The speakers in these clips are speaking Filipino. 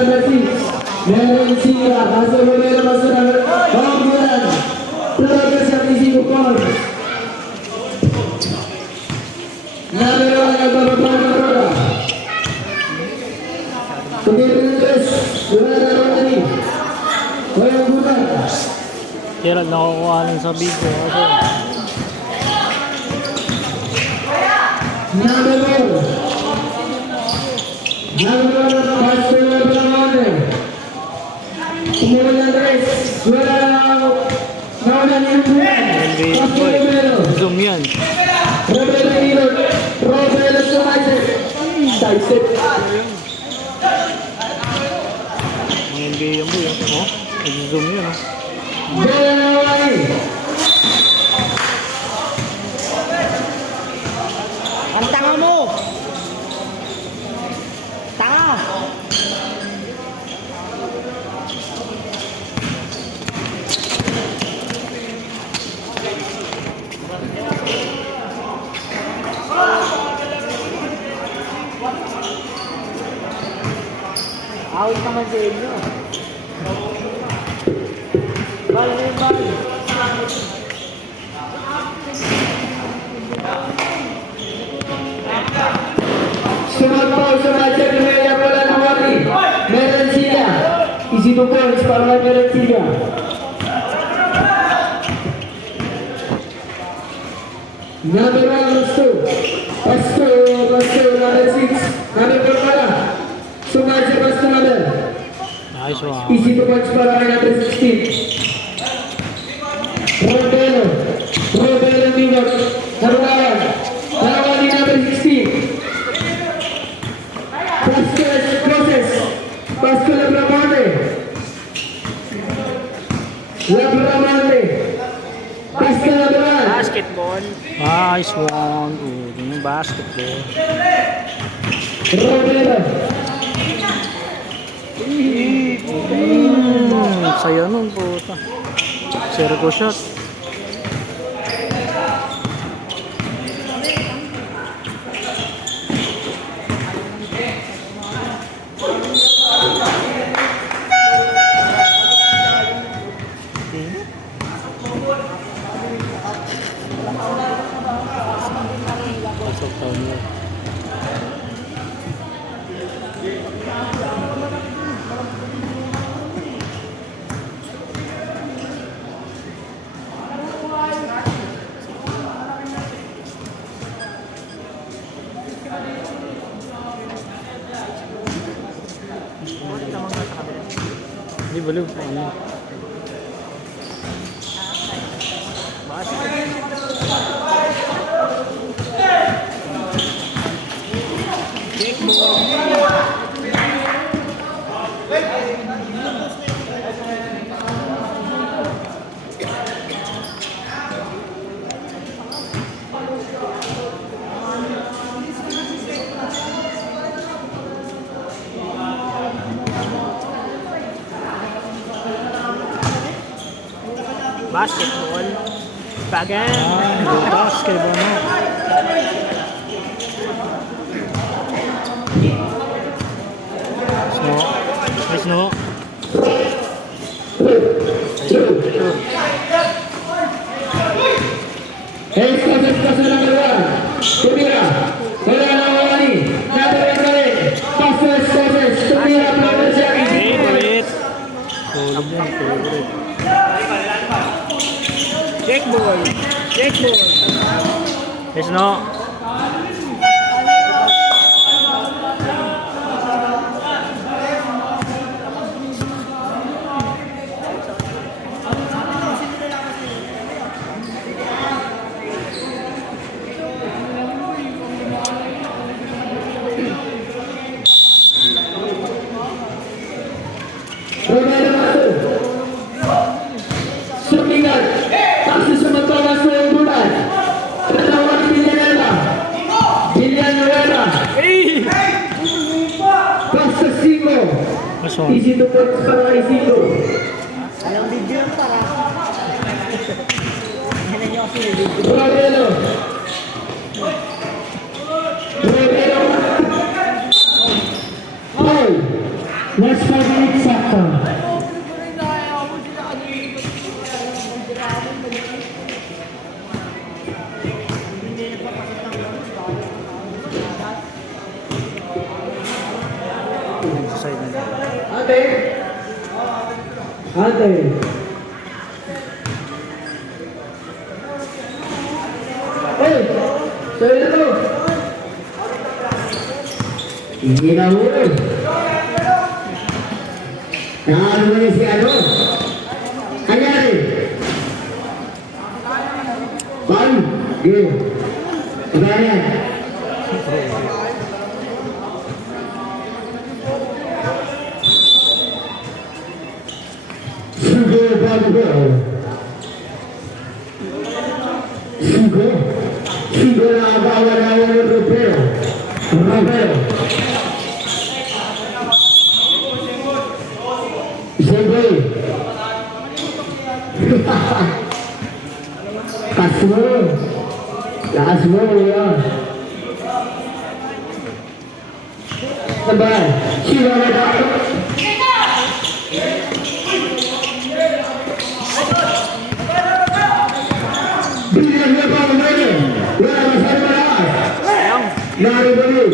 number 6. Meron siya. Kaso Romero masuk ng Honduran. Progress ang isip ko. Number 1 nagbababa ng roda. Tumira-tres. Wala na roda ni. Honduran. Gerald nakukuha lang sa video kasi Number 4. Number 1 na Pastor Bramante. Tumira ng tres. Wala na yung buwan. Pastor Romero. zoom yan. Romero Hilot. Romero Sumaisip. Saisip. Mga NBA yan boy. Oh, nag-zoom yan oh. Belawani. Ang tanga mo! Tanga! Awit naman sa inyo. Bali. Sumaca di media bola Nawari. Meron sila. Easy to points para meron sila. Number 1 Pasto number 6. Number 4 pala. Sumaca Pasto number. Nice one. Easy to points para number 16. Robelo Minot. Narugawan ni number 16. Pasto Labramante. Pasto Labramante. Basketball. Nice one. Yung basketball. Romero. Saya nun puta. Circle shot. Pasok taon mo. Hindi baliw po ano. Basketball. Bagan. Basketball no. Snow. Pasto number 1. Tumira. Wala Nawari. Number 8. Pastos. Tumira. Favorite. Tulog yan, favorite. Check ball. Snow. Romero masuk. Sumbingan. Pasu Sumatera masuk Honduran. Terlawan Villanueva. Pasu Simo. Easy to points para Isito. Anong video yung para? Yan yung video. Romero. Foul. Last 5 minutes sakto. Sa side na niya. Ate. Ate. Hey! Sa'yo na to. Hindi na huli. Nakano mo si ano? Kanyari. Pan. Game. Ganyan. Sugo bago. Sugo. Sugo na abawa na wala Robero. Robero. Sugo. Kasmo. Kasmo ya. Sabar. Sila na dapat. Bilihan niya pa umayin. Wala masyado malakas. Naribali.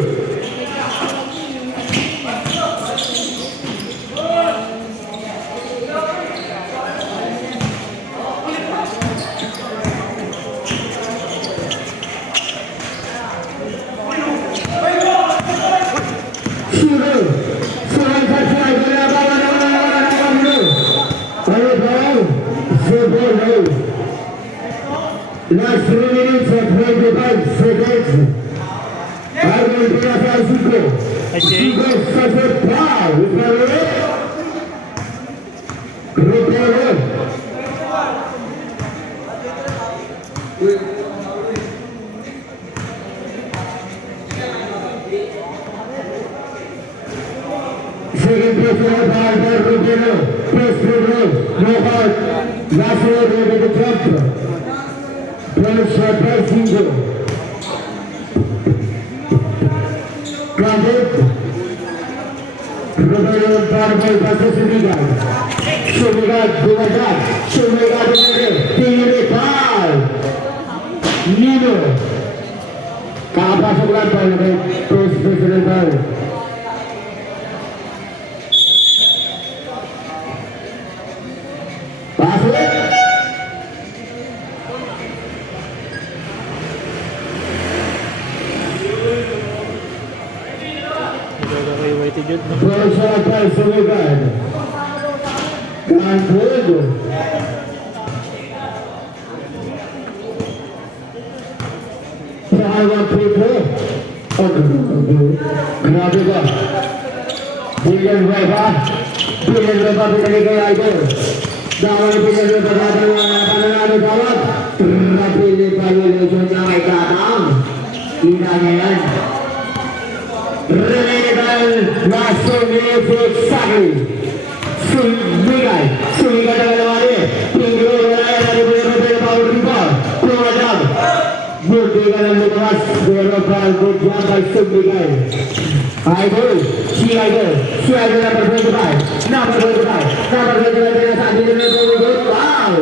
Suruh. Suruh saja. Wala ba? Ayo bang. Sebelum. Last 3 minutes and 25 seconds. Argentina para Zico. Zico suffered foul. Romero. Second personal foul by Romero. First foul. No foul. Last one over the jump. First shot by Zico. Grounded. Romero Barboy versus Sumigat. Sumigat, Sumigat, Sumigat, Sumigat, foul. Nino. Kapasok lang tayo kay first personal foul. Pasok. Waited yun. First shot by Sumigat. Grounded. Pahawak people. Grabe ba? Billion Reba. Billion Reba pinagay kay Idol. Dawal Billion Reba natin ang pananalo dawat. Napili pa yung ilusyon niya kay Katang. Kita niya yan. Related last 2 minutes exactly. Sumigat. Sumigat ang naman eh. Tingin mo wala yan. Ano ba yung Robero Power Rebound? Kumadam. Buti ka ng lumas. Pero parang good job by Sumigat. Idol. Si Idol. Si Idol number 25. Number 25. Number 25 na sa atin na good. Wow!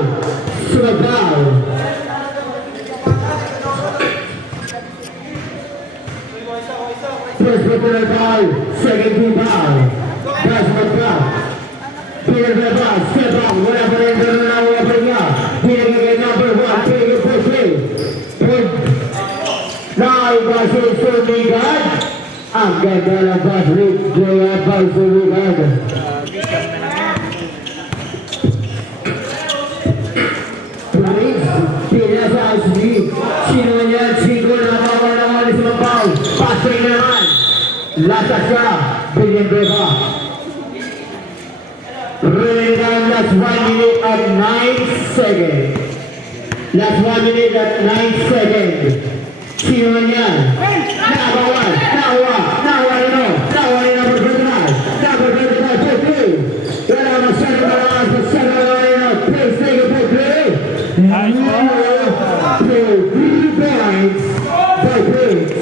Sumigat. First personal foul, second team foul. First one foul. Pinagay pa, step up, wala pa rin gano'n na wala pa niya. Pinagay number 1, pinagay for 3. Now, versus Sumigat. Ang ganda ng pass rate, Joya by Sumigat. Prince, pinasa Smith. Sino yan? Chico na naman naman sa mabaw. Passing naman. Lasa siya. Billion Reba. Running down last 1 minute at 9 seconds. Last 1 minute at 9 seconds. Sino man yan? Nabawan. Nawa. Nawa rin o. Nawa rin number 25. Number 25 for 2. Wala masyado malakas. Masyado rin o. Please take it for 3. Nice ball. To 3 points by Prince.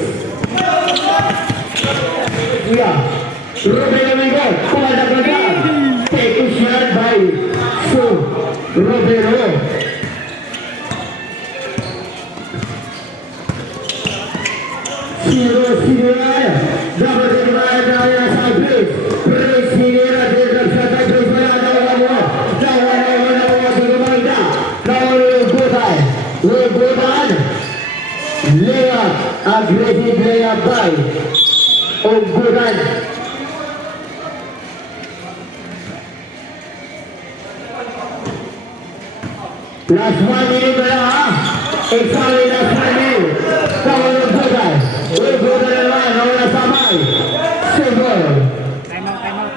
Yeah. Ruben Domingo. Kumalda Last 1 minute na lang ha. Exactly last 1 minute. Kawal ng Bugay. Uy, Bugay na naman. Nawala samay. Silver. Time out, time out.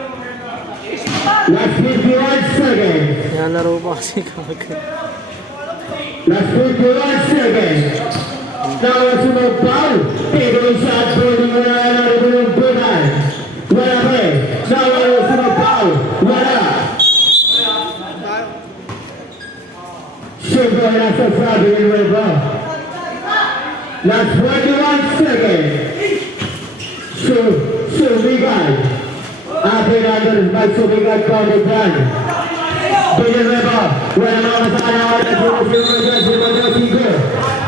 Last 51 seconds. Nilalaro pa kasi kapag... Last 51 seconds. Nawala sunod foul. Take a shot. Pwede mo na narin ng Bugay. Wala pa eh. Nawala sunod foul. Wala. Silver nasa sabi ng Reba. Last 21 seconds. Sumigal. Atin natin by Sumigal Kaulitan. Villanueva. Wala mga kasalanan na sinusunod dyan. Sinusunod sigo.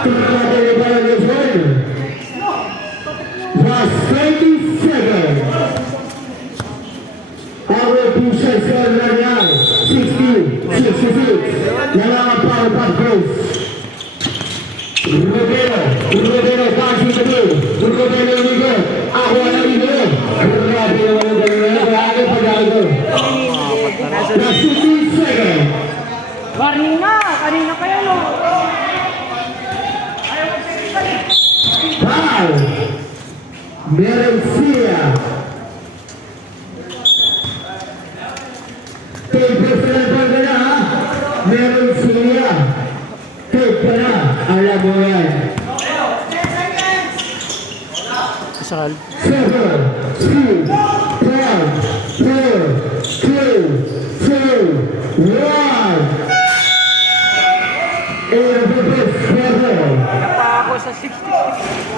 Tingnan natin yung parang yun. Last 20 seconds. Our pushers are running out. 60, 66. Nalaman pa ang pag-close. Rubero, passing the ball. Rubero, Ligo. Ako ang Ligo. Grabe naman ang dalawa. Grabe pag-algo. Last 15 seconds. Kanina! Kanina kayo, no? Foul. Merencia. Take personal foul ka na ha. Merencia. Take ka na. Alam mo yan. Isal. 7, 6, 5, 4, 3, 2, 1. And the best ever. Pa ako sa 60.